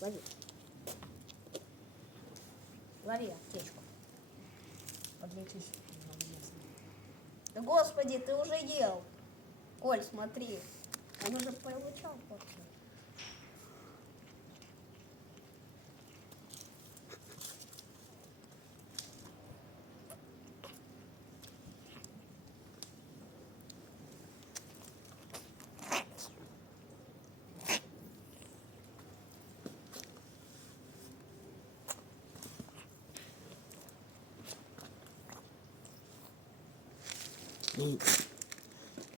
Лови. Лови аптечку. Подлетись. Да господи, ты уже ел. Коль, смотри. Он уже получал порцию. Mm.